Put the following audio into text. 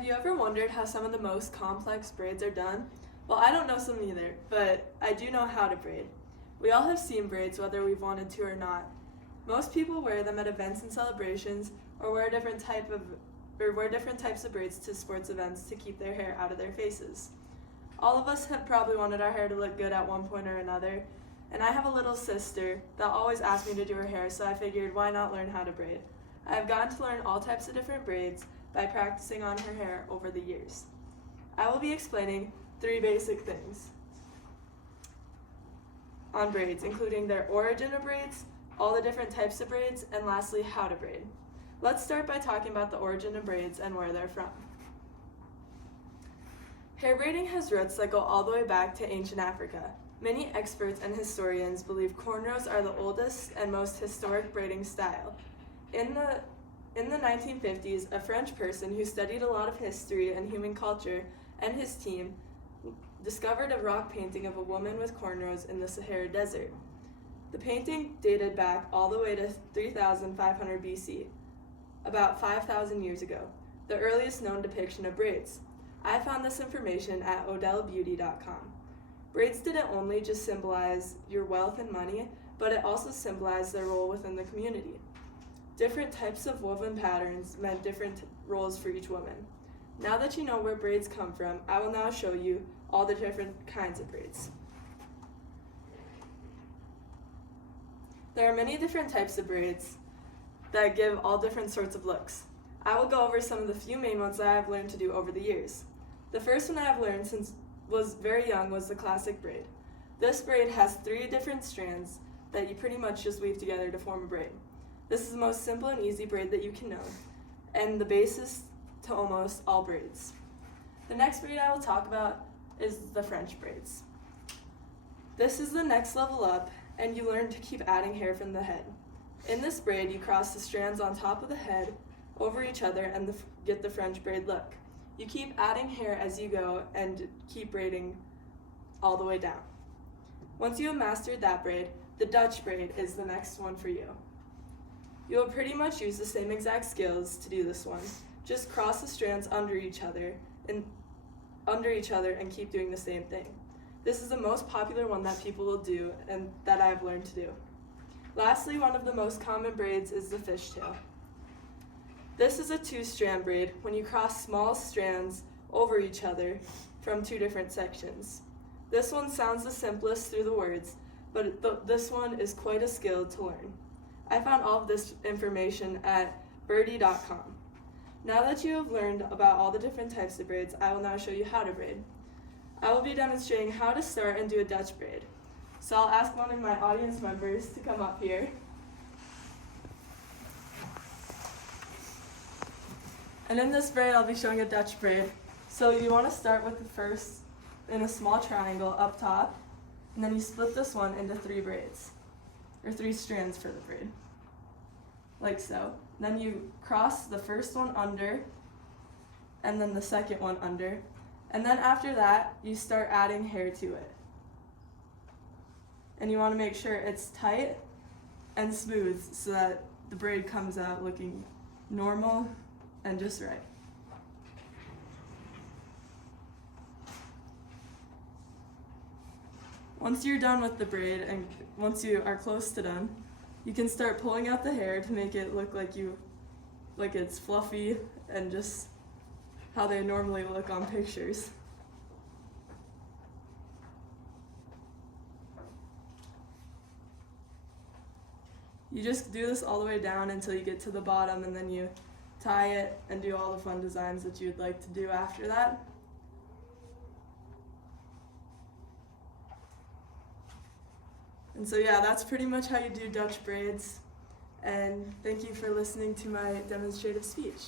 Have you ever wondered how some of the most complex braids are done? Well, I don't know some either, but I do know how to braid. We all have seen braids whether we've wanted to or not. Most people wear them at events and celebrations or wear different types of braids to sports events to keep their hair out of their faces. All of us have probably wanted our hair to look good at one point or another, and I have a little sister that always asked me to do her hair, so I figured why not learn how to braid. I have gotten to learn all types of different braids by practicing on her hair over the years. I will be explaining 3 basic things on braids, including their origin of braids, all the different types of braids, and lastly, how to braid. Let's start by talking about the origin of braids and where they're from. Hair braiding has roots that go all the way back to ancient Africa. Many experts and historians believe cornrows are the oldest and most historic braiding style. In the 1950s, a French person who studied a lot of history and human culture and his team discovered a rock painting of a woman with cornrows in the Sahara Desert. The painting dated back all the way to 3500 BC, about 5,000 years ago, the earliest known depiction of braids. I found this information at odellbeauty.com. Braids didn't only just symbolize your wealth and money, but it also symbolized their role within the community. Different types of woven patterns meant different roles for each woman. Now that you know where braids come from, I will now show you all the different kinds of braids. There are many different types of braids that give all different sorts of looks. I will go over some of the few main ones that I have learned to do over the years. The first one I have learned since was very young was the classic braid. This braid has 3 different strands that you pretty much just weave together to form a braid. This is the most simple and easy braid that you can know, and the basis to almost all braids. The next braid I will talk about is the French braids. This is the next level up, and you learn to keep adding hair from the head. In this braid, you cross the strands on top of the head over each other and get the French braid look. You keep adding hair as you go and keep braiding all the way down. Once you have mastered that braid, the Dutch braid is the next one for you. You will pretty much use the same exact skills to do this one. Just cross the strands under each other and keep doing the same thing. This is the most popular one that people will do and that I've learned to do. Lastly, one of the most common braids is the fishtail. This is a 2-strand braid when you cross small strands over each other from 2 different sections. This one sounds the simplest through the words, but this one is quite a skill to learn. I found all of this information at birdie.com. Now that you have learned about all the different types of braids, I will now show you how to braid. I will be demonstrating how to start and do a Dutch braid. So I'll ask one of my audience members to come up here. And in this braid, I'll be showing a Dutch braid. So you want to start with the first in a small triangle up top, and then you split this one into 3 braids, or 3 strands for the braid, like so. Then you cross the first one under, and then the second one under, and then after that, you start adding hair to it. And you want to make sure it's tight and smooth so that the braid comes out looking normal and just right. Once you're done with the braid, and once you are close to done, you can start pulling out the hair to make it look like it's fluffy and just how they normally look on pictures. You just do this all the way down until you get to the bottom, and then you tie it and do all the fun designs that you'd like to do after that. And so yeah, that's pretty much how you do Dutch braids. And thank you for listening to my demonstrative speech.